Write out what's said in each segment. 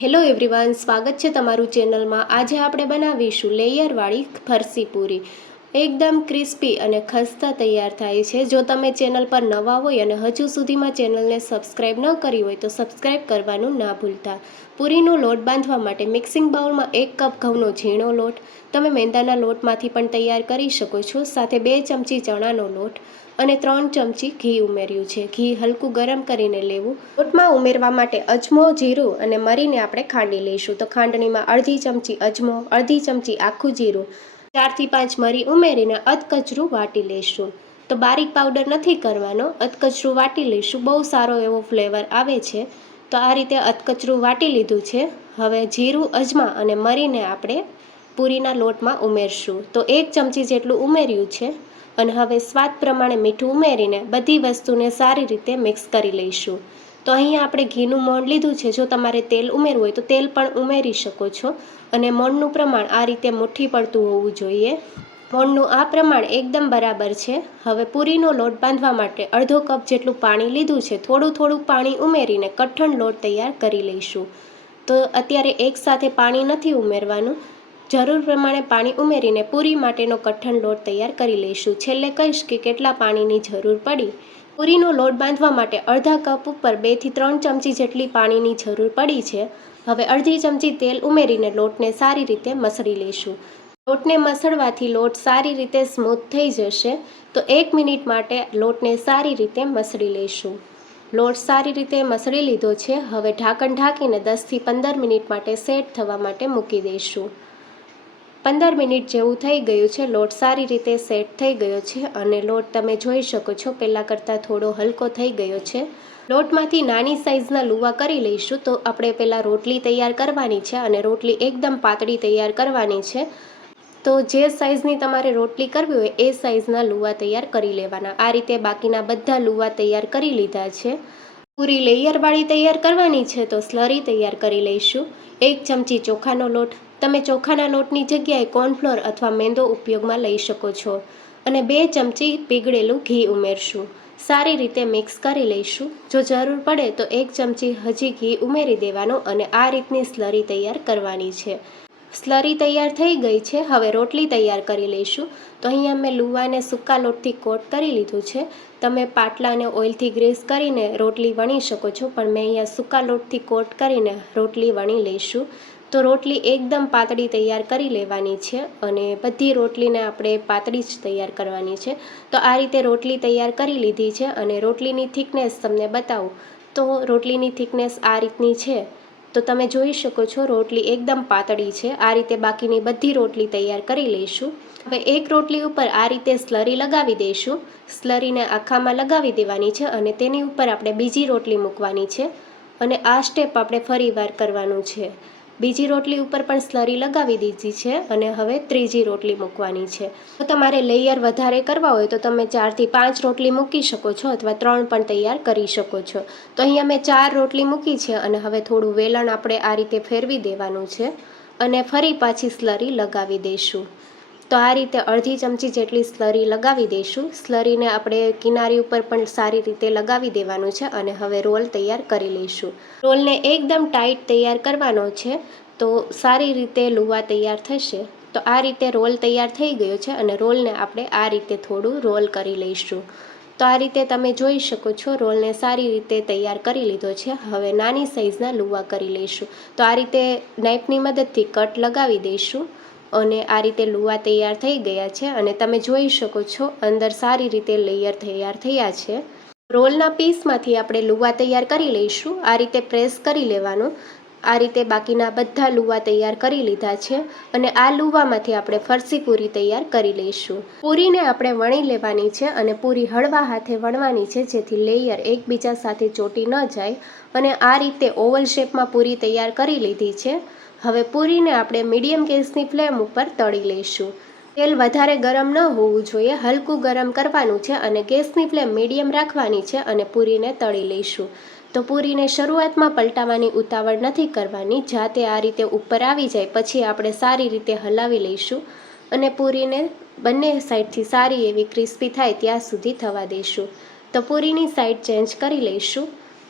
Hello everyone, સ્વાગત છે તમારું ચેનલમાં। આજે આપણે બનાવીશું લેયરવાળી ફરસી પૂરી। એકદમ ક્રિસ્પી અને ખસ્તા તૈયાર થાય છે। જો તમે ચેનલ પર નવા હોય અને હજુ સુધીમાં ચેનલને સબસ્ક્રાઈબ ન કરી હોય તો સબસ્ક્રાઈબ કરવાનું ના ભૂલતા। પૂરીનો લોટ બાંધવા માટે મિક્સિંગ બાઉલમાં 1 કપ ઘઉંનો ઝીણો લોટ, તમે મેંદાના લોટમાંથી પણ તૈયાર કરી શકો છો। સાથે 2 ચમચી ચણાનો લોટ અને 3 ચમચી ઘી ઉમેર્યું છે। ઘી હલકું ગરમ કરીને લેવું। લોટમાં ઉમેરવા માટે અજમો, જીરું અને મરીને આપણે ખાંડી લઈશું। તો ખાંડણીમાં અડધી ચમચી અજમો, અડધી ચમચી આખું જીરું, 4 થી 5 મરી ઉમેરીને અધકચરું વાટી લઈશું। તો બારીક પાવડર નથી કરવાનો, અધકચરું વાટી લઈશું, બહુ સારો એવો ફ્લેવર આવે છે। તો આ રીતે અધકચરું વાટી લીધું છે। હવે જીરું, અજમા અને મરીને આપણે પૂરીના લોટમાં ઉમેરશું। તો 1 ચમચી જેટલું ઉમેર્યું છે અને હવે સ્વાદ પ્રમાણે મીઠું ઉમેરીને બધી વસ્તુને સારી રીતે મિક્સ કરી લઈશું। તો અહીંયા આપણે ઘીનું મોણ લીધું છે। જો તમારે તેલ ઉમેરવું હોય તો તેલ પણ ઉમેરી શકો છો અને મોણનું પ્રમાણ આ રીતે મુઠ્ઠી પડતું હોવું જોઈએ। મોણનું આ પ્રમાણ એકદમ બરાબર છે। હવે પૂરીનો લોટ બાંધવા માટે અડધો કપ જેટલું પાણી લીધું છે। થોડું થોડું પાણી ઉમેરીને કઠણ લોટ તૈયાર કરી લઈશું। તો અત્યારે એકસાથે પાણી નથી ઉમેરવાનું, જરૂર પ્રમાણે પાણી ઉમેરીને પૂરી માટેનો કઠણ લોટ તૈયાર કરી લઈશું। છેલ્લે કહીશ કે કેટલા પાણીની જરૂર પડી। પૂરીનો લોટ બાંધવા માટે અડધા કપ ઉપર 2 થી 3 ચમચી જેટલી પાણીની જરૂર પડી છે। હવે અડધી ચમચી તેલ ઉમેરીને લોટને સારી રીતે મસળી લઈશું। લોટને મસળવાથી લોટ સારી રીતે સ્મૂથ થઈ જશે। તો 1 મિનિટ માટે લોટને સારી રીતે મસળી લઈશું। લોટ સારી રીતે મસળી લીધો છે। હવે ઢાંકણ ઢાંકીને 10 થી 15 મિનિટ માટે સેટ થવા માટે મૂકી દઈશું। 15 મિનિટ જેવું થઈ ગયું છે। લોટ સારી રીતે સેટ થઈ ગયો છે અને લોટ તમે જોઈ શકો છો પહેલાં કરતાં થોડો હલકો થઈ ગયો છે। લોટમાંથી નાની સાઇઝના લુવા કરી લઈશું। તો આપણે પહેલાં રોટલી તૈયાર કરવાની છે અને રોટલી એકદમ પાતળી તૈયાર કરવાની છે। તો જે સાઇઝની તમારે રોટલી કરવી હોય એ સાઇઝના લુવા તૈયાર કરી લેવાના। આ રીતે બાકીના બધા લુવા તૈયાર કરી લીધા છે। પૂરી લેયરવાળી તૈયાર કરવાની છે તો સ્લરી તૈયાર કરી લઈશું। 1 ચમચી ચોખાનો લોટ, તમે ચોખાના લોટની જગ્યાએ કોર્નફ્લોર અથવા મેંદો ઉપયોગમાં લઈ શકો છો અને 2 ચમચી પીગળેલું ઘી ઉમેરશું। સારી રીતે મિક્સ કરી લઈશું। જો જરૂર પડે તો 1 ચમચી હજી ઘી ઉમેરી દેવાનું અને આ રીતની સ્લરી તૈયાર કરવાની છે। સ્લરી તૈયાર થઈ ગઈ છે। હવે રોટલી તૈયાર કરી લઈશું। તો અહીંયા મેં લુવાને સૂકા લોટથી કોટ કરી લીધું છે। તમે પાટલાને ઓઇલથી ગ્રીસ કરીને રોટલી વણી શકો છો, પણ મેં અહીંયા સૂકા લોટથી કોટ કરીને રોટલી વણી લઈશું। તો રોટલી એકદમ પાતળી તૈયાર કરી લેવાની છે અને બધી રોટલીને આપણે પાતળી જ તૈયાર કરવાની છે। તો આ રીતે રોટલી તૈયાર કરી લીધી છે અને રોટલીની થિકનેસ તમને બતાવું તો રોટલીની થિકનેસ આ રીતની છે। તો તમે જોઈ શકો છો રોટલી એકદમ પાતળી છે। આ રીતે બાકીની બધી રોટલી તૈયાર કરી લઈશું। હવે એક રોટલી ઉપર આ રીતે સ્લરી લગાવી દઈશું। સ્લરીને આખામાં લગાવી દેવાની છે અને તેની ઉપર આપણે બીજી રોટલી મૂકવાની છે અને આ સ્ટેપ આપણે ફરીવાર કરવાનું છે। બીજી રોટલી ઉપર પણ સ્લરી લગાવી દીધી છે અને હવે ત્રીજી રોટલી મૂકવાની છે। જો તમારે લેયર વધારે કરવા હોય તો તમે 4 થી 5 રોટલી મૂકી શકો છો અથવા 3 પણ તૈયાર કરી શકો છો। તો અહીંયા મેં 4 રોટલી મૂકી છે અને હવે થોડું વેલણ આપણે આ રીતે ફેરવી દેવાનું છે અને ફરી પાછી સ્લરી લગાવી દઈશું। તો આ રીતે અડધી ચમચી જેટલી સ્લરી લગાવી દઈશું। સ્લરીને આપણે કિનારી ઉપર પણ સારી રીતે લગાવી દેવાનું છે અને હવે રોલ તૈયાર કરી લઈશું। રોલને એકદમ ટાઈટ તૈયાર કરવાનો છે તો સારી રીતે લુવા તૈયાર થશે। તો આ રીતે રોલ તૈયાર થઈ ગયો છે અને રોલને આપણે આ રીતે થોડું રોલ કરી લઈશું। તો આ રીતે તમે જોઈ શકો છો રોલને સારી રીતે તૈયાર કરી લીધો છે। હવે નાની સાઇઝના લુવા કરી લઈશું। તો આ રીતે નાઇફની મદદથી કટ લગાવી દઈશું અને આ રીતે લુવા તૈયાર થઈ ગયા છે અને તમે જોઈ શકો છો અંદર સારી રીતે લેયર તૈયાર થયા છે। રોલના પીસમાંથી આપણે લુવા તૈયાર કરી લઈશું। આ રીતે પ્રેસ કરી લેવાનું। આ રીતે બાકીના બધા લુવા તૈયાર કરી લીધા છે અને આ લુવામાંથી આપણે ફરસી પૂરી તૈયાર કરી લઈશું। પૂરીને આપણે વણી લેવાની છે અને પૂરી હળવા હાથે વણવાની છે જેથી લેયર એકબીજા સાથે ચોંટી ન જાય અને આ રીતે ઓવલ શેપમાં પૂરી તૈયાર કરી લીધી છે। હવે પૂરીને આપણે મીડિયમ ગેસની ફ્લેમ ઉપર તળી લઈશું। તેલ વધારે ગરમ ન હોવું જોઈએ, હલકું ગરમ કરવાનું છે અને ગેસની ફ્લેમ મીડિયમ રાખવાની છે અને પૂરીને તળી લઈશું। તો પૂરીને શરૂઆતમાં પલટાવવાની ઉતાવળ નથી કરવાની, જાતે આ રીતે ઉપર આવી જાય પછી આપણે સારી રીતે હલાવી લઈશું અને પૂરીને બંને સાઈડથી સારી એવી ક્રિસ્પી થાય ત્યાં સુધી થવા દઈશું। તો પૂરીની સાઈડ ચેન્જ કરી લઈશું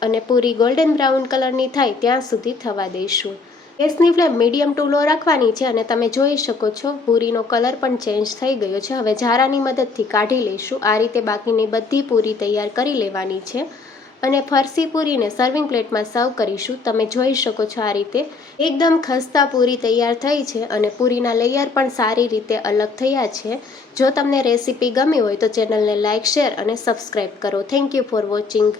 અને પૂરી ગોલ્ડન બ્રાઉન કલરની થાય ત્યાં સુધી થવા દઈશું. ગેસની ફ્લેમ મીડિયમ ટુ લો રાખવાની છે અને તમે જોઈ શકો છો પૂરીનો કલર પણ ચેન્જ થઈ ગયો છે. હવે ઝારાની મદદથી કાઢી લઈશું. આ રીતે બાકીની બધી પૂરી તૈયાર કરી લેવાની છે અને ફરસી પૂરીને સર્વિંગ પ્લેટમાં સર્વ કરીશું. તમે જોઈ શકો છો આ રીતે એકદમ ખસ્તા પૂરી તૈયાર થઈ છે અને પૂરીના લેયર પણ સારી રીતે અલગ થયા છે. જો તમને રેસીપી ગમી હોય તો ચેનલને લાઇક, શેર અને સબસ્ક્રાઈબ કરો. Thank you for watching.